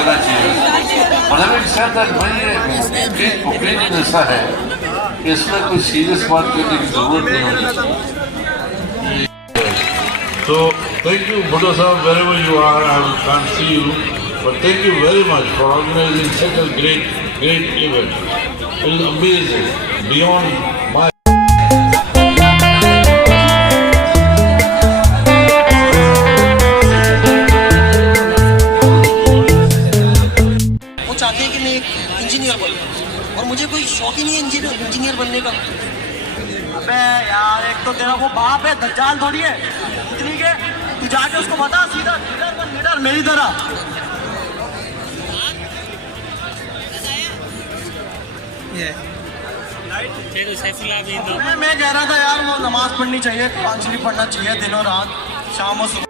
देना चाहिए। और हमें मेरी ओपिनियन ऐसा है कि इसमें कोई सीरियस बात करने की जरूरत नहीं होनी चाहिए। So thank you, Bhutto Sahab, wherever you are. I can't see you, but thank you very much for organizing such a great event. It is amazing, beyond my. वो चाहते हैं कि मैं एक इंजीनियर बनूं और मुझे कोई शौक ही नहीं है इंजीनियर बनने का। अबे यार, एक तो तेरा वो बाप है, दज्जाल थोड़ी है इतनी के, तू जाके उसको बता सीधा लीडर मेरी तरह। मैं कह रहा था यार, वो नमाज पढ़नी चाहिए, कुरान शरीफ पढ़ना चाहिए दिनों रात, शाम और सुबह।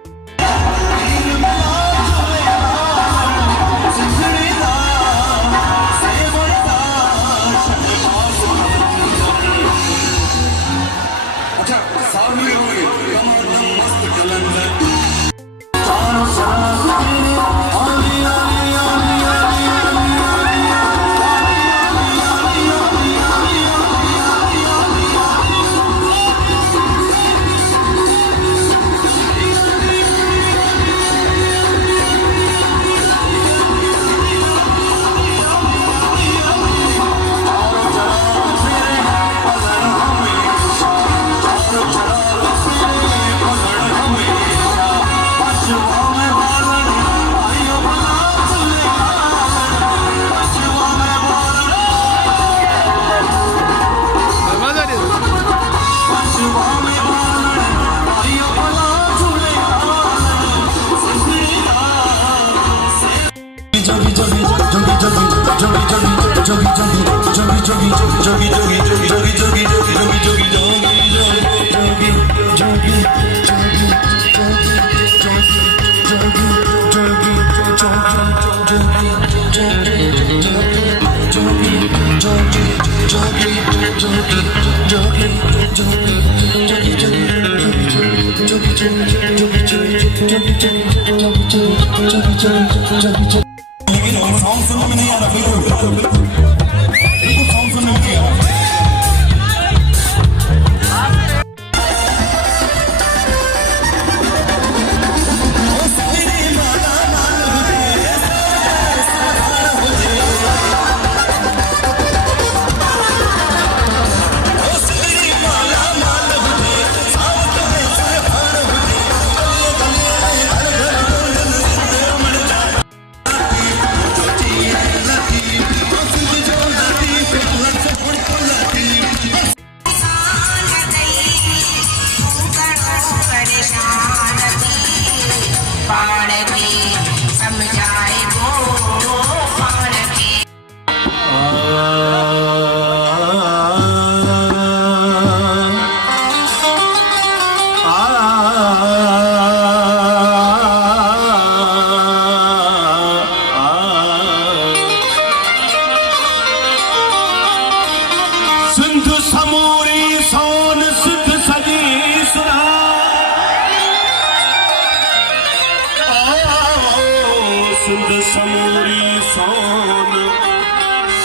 समूरी सोन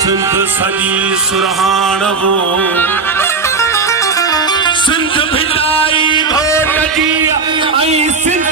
सिंध सजी सुरहान वो सिंध भिटाई घोट जी आई सिंध